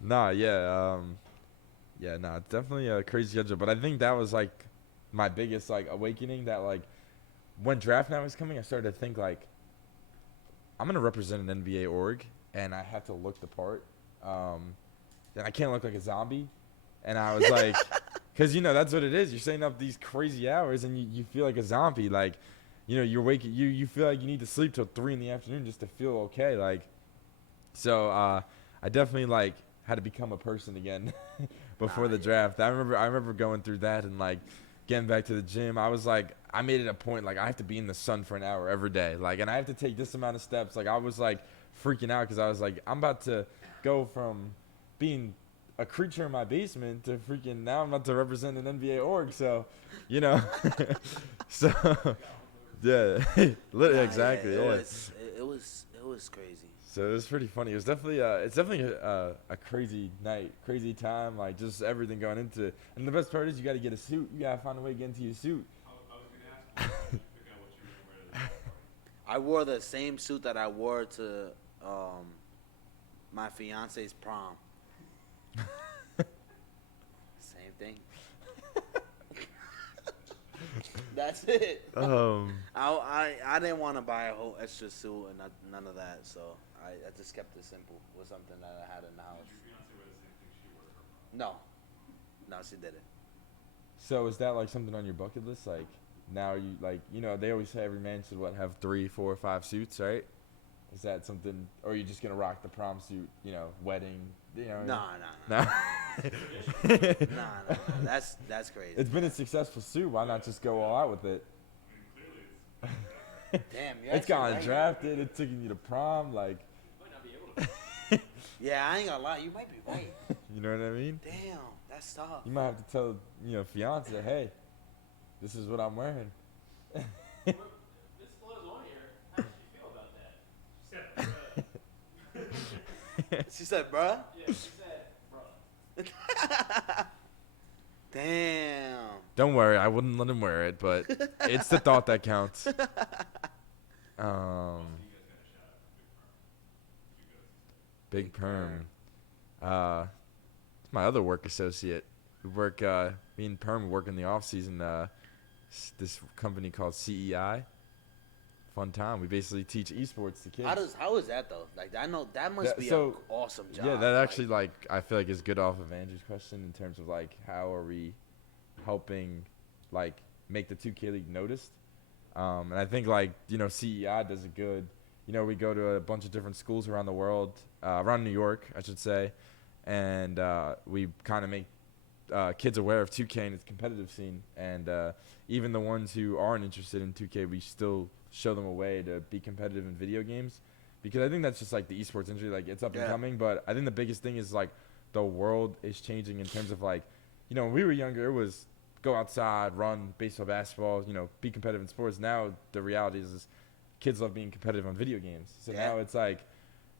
Nah, yeah, it's definitely a crazy schedule. But I think that was like my biggest like awakening. That like when draft night was coming, I started to think like I'm gonna represent an NBA org, and I have to look the part. Then I can't look like a zombie. And I was like, because that's what it is. You're staying up these crazy hours, and you feel like a zombie. Like, you're waking. You feel like you need to sleep till 3 in the afternoon just to feel okay. Like, so I definitely like had to become a person again before the draft. I remember going through that and like getting back to the gym. I was like, I made it a point like I have to be in the sun for an hour every day. Like, and I have to take this amount of steps. Like, I was like freaking out because I was like, I'm about to go from being a creature in my basement to freaking now I'm about to represent an NBA org. So, so yeah, literally exactly. Yeah, Yeah. it was crazy. So it was pretty funny. It was definitely a crazy night, crazy time, like just everything going into it. And the best part is you got to get a suit. You got to find a way to get into your suit. I was going to ask you, pick out what you were going to wear to the draft party. I wore the same suit that I wore to my fiance's prom. Same thing. That's it. I didn't want to buy a whole extra suit and none of that, so I just kept it simple with something that I had in the house. Did your fiance wear the same thing she wore to her prom? No, she didn't. So is that like something on your bucket list? Like now you like they always say every man should have 3, 4, 5 suits, right? Is that something, or are you just gonna rock the prom suit? Wedding. No. Nah. That's crazy. It's been a successful suit. Why not just go all out with it? I mean, clearly it's Damn, you're It's actually gotten right. drafted. It's taking you to prom. Like, You might not be able to. Yeah, I ain't gonna lie. You might be right. you know what I mean? Damn, that's tough. You might have to tell, fiance, hey, this is what I'm wearing. Miss Flo's on here. How does she feel about that? She said, bruh. Yeah, she said, bruh. Damn. Don't worry, I wouldn't let him wear it, but it's the thought that counts. you guys got a shout out for Big Perm. It's my other work associate. We work, me and Perm work in the off season. This company called CEI. Fun time. We basically teach esports to kids. How is that though? Like I know that must be so- an awesome job. Yeah, that actually I feel like is good off of Andrew's question in terms of like how are we helping like make the 2K League noticed. And I think like, CEI does it good. We go to a bunch of different schools around the world, around New York, I should say, and we kind of make kids aware of 2K and its competitive scene. And even the ones who aren't interested in 2K, we still show them a way to be competitive in video games. Because I think that's just like the esports industry, like it's up and coming. But I think the biggest thing is like the world is changing in terms of like, when we were younger, it was go outside, run, baseball, basketball, be competitive in sports. Now the reality is kids love being competitive on video games. So now it's like,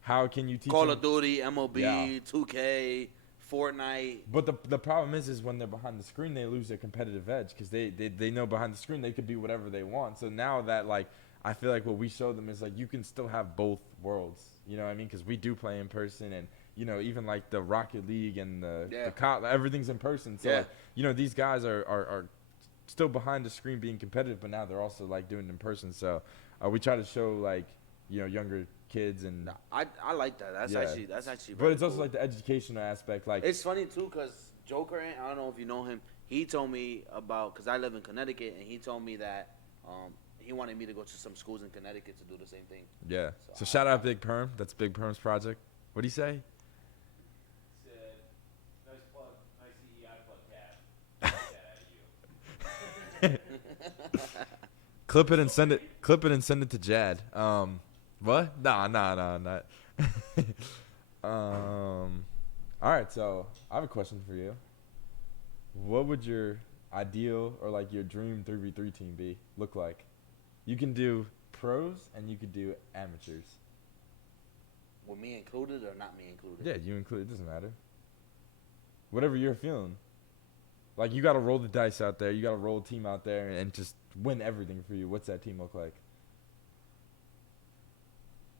how can you teach Call them? of Duty, MLB, Yeah. 2K, Fortnite. But the problem is when they're behind the screen, they lose their competitive edge because they know behind the screen they could be whatever they want. So now that like I feel like what we show them is like you can still have both worlds. You know what I mean? Because we do play in person and even like the Rocket League and everything's in person. So like, these guys are still behind the screen being competitive, but now they're also like doing it in person. So we try to show like younger kids and I like that. That's actually but very it's also cool. like the educational aspect. Like It's funny too because Joker, I don't know if you know him. He told me about because I live in Connecticut, and he told me that he wanted me to go to some schools in Connecticut to do the same thing. yeah. So So shout out Big Perm. That's Big Perm's project. What do you say? Said, nice plug, nice CEI plug, Cat. Get that out of you. Clip it and send it. Clip it and send it to Jad. What? Nah, not. All right. So I have a question for you. What would your ideal or like your dream 3v3 team look like? You can do pros and you could do amateurs. With me included or not me included? Yeah, you include. It doesn't matter. Whatever you're feeling. Like you got to roll the dice out there. You got to roll a team out there and just win everything for you. What's that team look like?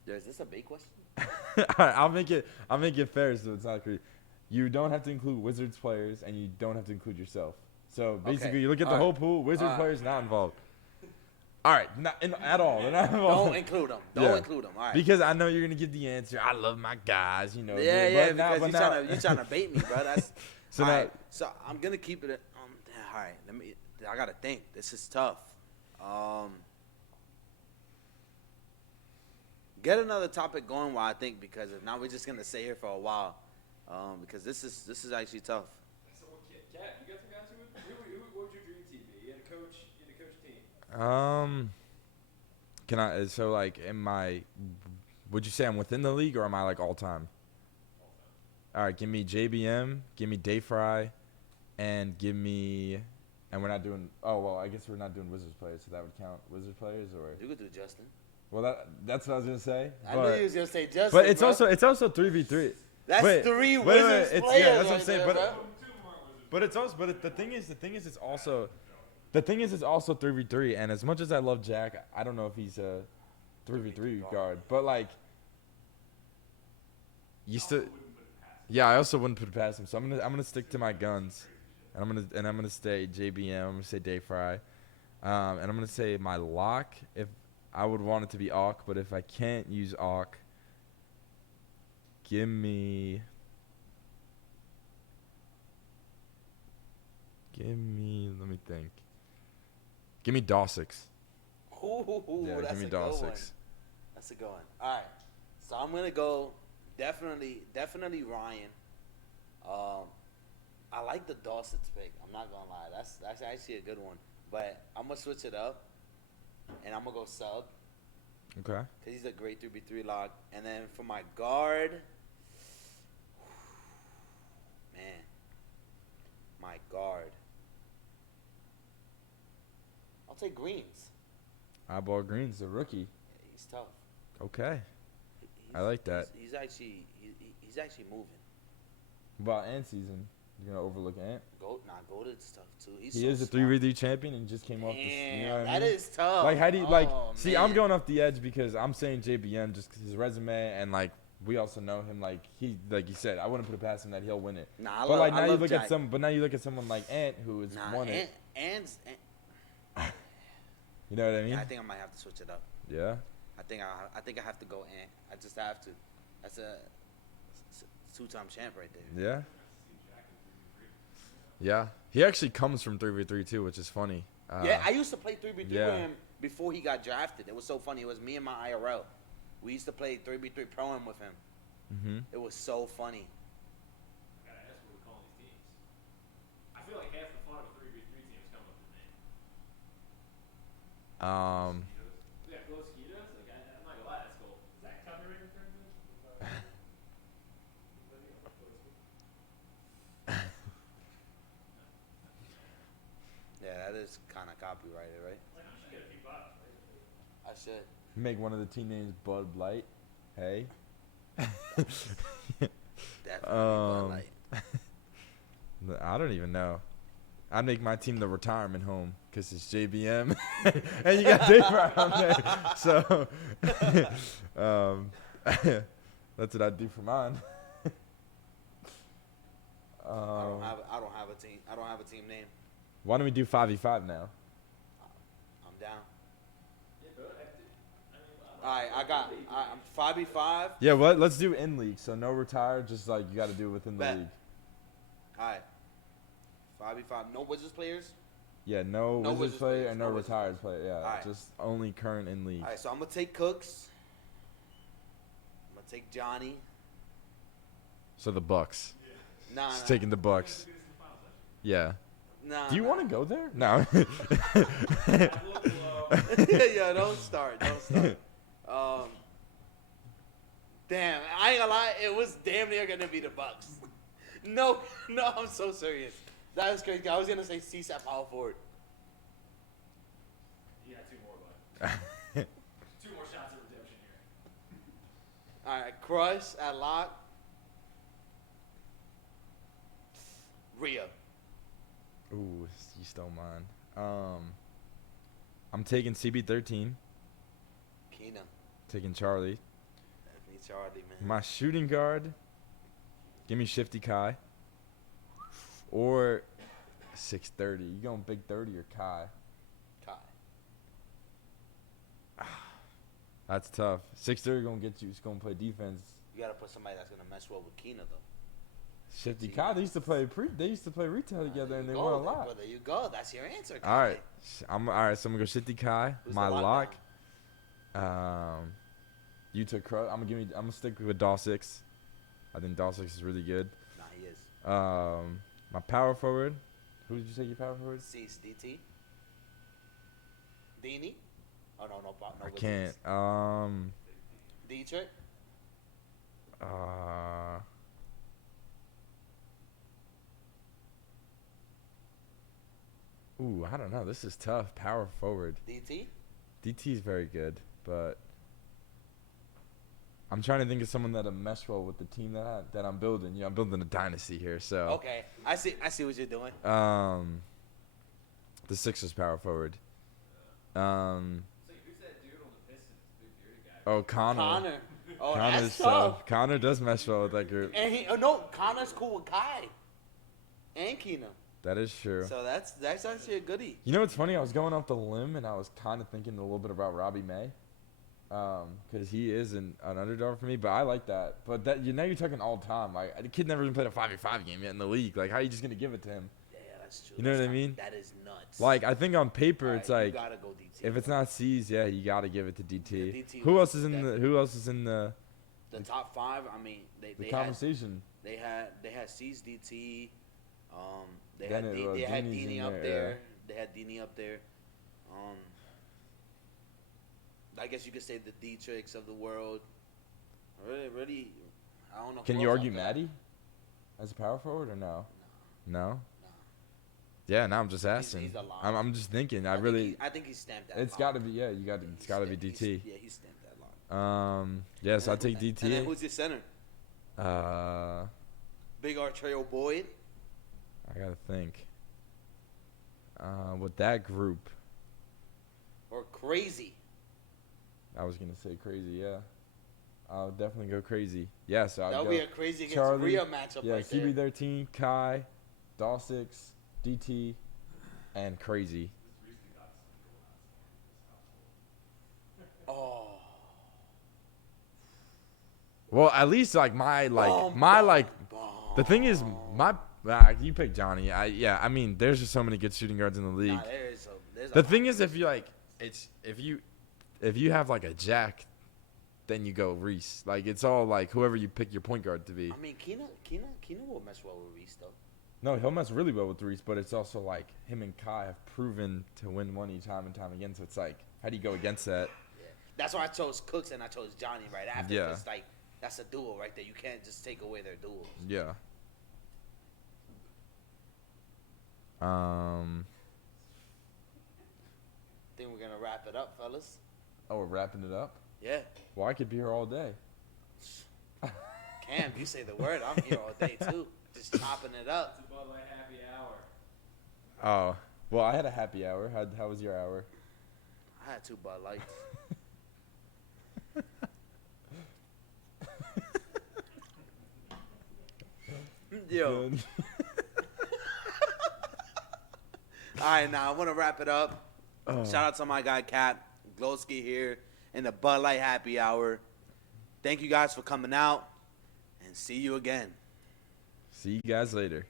Is this a big question? All right, I'll make it fair so it's not crazy. You don't have to include Wizards players and you don't have to include yourself. So basically, Okay. you look at the All whole right. pool. Wizards All right. players not involved. All right, not at all. They're not involved. Don't include them. Yeah. Don't include them. All right. Because I know you're gonna give the answer. I love my guys. Yeah, But now, because you're trying to bait me, bro. That's So all now- right. So I'm gonna keep it. All right. I gotta think. This is tough. Get another topic going while I think, because if not, we're just gonna stay here for a while. Because this is actually tough. So, Cat, you got some guys what would your dream team be? You had a coach team. Can I? So like, would you say I'm within the league or am I like all time? All right, give me JBM, give me Dayfry, and give me. And we're not doing. Oh well, I guess we're not doing Wizards players, so that would count Wizards players, or. You could do Justin. Well, that's what I was gonna say. I knew you was gonna say Justin. But it's bro. also 3v3. That's wait, three wait, Wizards it's, players. yeah, that's what I'm right saying. there, But bro. but it's also the thing is it's also 3v3. And as much as I love Jack, I don't know if he's a 3v3 guard. But like, you still. Yeah, I also wouldn't put it past him. So I'm gonna stick to my guns, and I'm gonna say JBM. I'm gonna say Dayfry, and I'm gonna say my lock. If I would want it to be Auk, but if I can't use Auk, give me. Let me think. Give me Dawsix. Ooh, Yeah, that's give me a good one. Dawsix. That's a good one. All right, so I'm gonna go definitely Ryan. I like the Dawson's pick. I'm not gonna lie. That's actually a good one. But I'm gonna switch it up, and I'm gonna go sub Okay. because he's a great 3v3 lock. And then for my guard, man, my guard, I'll take Greens. Eyeball Green's a rookie. Yeah, he's tough. Okay. I like that. He's actually moving. About Ant season, you're gonna overlook Ant. Goated's tough too. He's He so is a smart. 3v3 champion and just came off the. You know what I That mean? is tough. Like, how do you like? Oh, See, man. I'm going off the edge because I'm saying JBM just 'cause his resume and like we also know him. Like like you said, I wouldn't put it past him that he'll win it. Nah, But like I now you love look Jack. at now you look at someone like Ant who has Nah, won it. Ant's. You know what I mean? I think I might have to switch it up. Yeah. I think I have to go Ant. I just have to. That's a two-time champ right there. Yeah. Yeah. He actually comes from 3v3 too, which is funny. Yeah, I used to play 3v3 yeah. with him before he got drafted. It was so funny. It was me and my IRL. We used to play 3v3 Pro-Am with him. Mm-hmm. It was so funny. I gotta ask what we call these teams. I feel like half the fun of a 3v3 team is coming up with the name. Yeah, Gloskitos. Like, I'm not gonna lie, that's cool. Is that copyrighted infringement? Yeah, that is kind of copyrighted, right? Like, I should get a few bucks, right? I should. Make one of the team names Bud Light. Hey. Definitely. Bud Light. I don't even know. I'd make my team the retirement home because it's JBM and you got Dave Brown on there. So that's what I'd do for mine. I don't have a team. I don't have a team name. Why don't we do 5v5 now? I'm down. Yeah, but All right, I'm 5v5. Yeah, let's do in league. So no retire, just like you got to do it within the Bet. league. All right, 5v5. No Wizards players. Yeah, no Wizards Wizards player players, and no no Wizards retired player. Yeah, Alright. just only current in league. All right, so I'm gonna take Cooks. I'm gonna take Johnny. So the Bucks. Nah, Just taking the Bucks. Yeah. nah. Do you want to go there? No. Yeah, don't start. Damn, I ain't gonna lie. It was damn near gonna be the Bucks. No, I'm so serious. That was crazy. I was gonna say CSAT power forward. you got two more, bud. Two more shots of redemption here. All right, Crush at lock. Rio. Ooh, you stole mine. I'm taking CB13. Keenum. Taking Charlie. Definitely Charlie, man. My shooting guard. Give me Shifty Kai. Or 630. You going big 30 or Kai? Kai. That's tough. 630 gonna get you. It's gonna play defense. You gotta put somebody that's gonna mess well with Keenum though. Shifty Kai. They used to play retail together and they won a lot. Well, there you go. That's your answer. Kai. All right. All right. So I'm gonna go Shifty Kai. Who's My the lock. lockdown? You took Crush. I'm gonna stick with Dawsix. I think Dawsix is really good. Nah, he is. My power forward. Who did you take your power forward? Cease DT. Dini. Oh no. I can't. Dietrich. Ooh, I don't know. This is tough. Power forward. DT. DT is very good, but I'm trying to think of someone that'll mesh well with the team that I'm building. You know, I'm building a dynasty here, so. Okay, I see what you're doing. The Sixers power forward. So who's that dude on the Pistons? Big bearded guy. Oh, Connor. Oh, Connor's that's tough. Connor does mesh well with that group. And Connor's cool with Kai. And Keenum. That is true. So that's actually a goodie. You know what's funny? I was going off the limb, and I was kind of thinking a little bit about Robbie May, because he is an underdog for me. But I like that. But now you're talking all time. Like the kid never even played a 5v5 game yet in the league. Like how are you just gonna give it to him? Yeah, that's true. You know what I mean? That is nuts. Like I think on paper All it's right, like you gotta go DT. if it's not C's, yeah, you gotta give it to DT. Yeah, DT Who was else is in the the top five? I mean, they had conversation? they had C's DT. They Then had it- they had Dini's Dini in up there, there. yeah. They had Dini up there. I guess you could say the D-Tricks of the world. Really, I don't know. Can who you else argue after that. Maddie as a power forward or no? No. No. Yeah, now I'm just asking. he's a lot. I'm just thinking. I think he's stamped that. It's lock. got to be. Yeah, you got. It's got to be DT. Yeah, he's stamped that lock. Yes, I And take then- And then DT. who's your center? I Big Artreo Boyd. gotta think. With that group, Or Crazy. I was gonna say crazy. Yeah, I'll definitely go crazy. Yeah, so I'd That would go be a Crazy against Charlie, Rhea matchup yeah, right there. QB13, Kai, Dawsix, DT, and crazy. This recently got some real household in this household. Oh. Well, at least like the thing is you pick Johnny. I mean, there's just so many good shooting guards in the league. Nah, there's The thing is, if you like, if you have like a Jack, then you go Reese. Like it's all like whoever you pick your point guard to be. I mean, Keena will mess well with Reese though. No, he'll mess really well with Reese, but it's also like him and Kai have proven to win money time and time again. So it's like, how do you go against that? Yeah. That's why I chose Cooks and I chose Johnny right after. Yeah. It's like that's a duel right there. You can't just take away their duels. Yeah. Think we're gonna wrap it up, fellas. Oh, we're wrapping it up. Yeah. Well, I could be here all day. Cam, you say the word. I'm here all day too. Just chopping it up. It's a Bud Light happy hour. Oh, well, I had a happy hour. How was your hour? I had 2 Bud Lights. Yo. Good. All right, now I want to wrap it up. Oh. Shout out to my guy Kapp Gloski here in the Bud Light Happy Hour. Thank you guys for coming out, and see you again. See you guys later.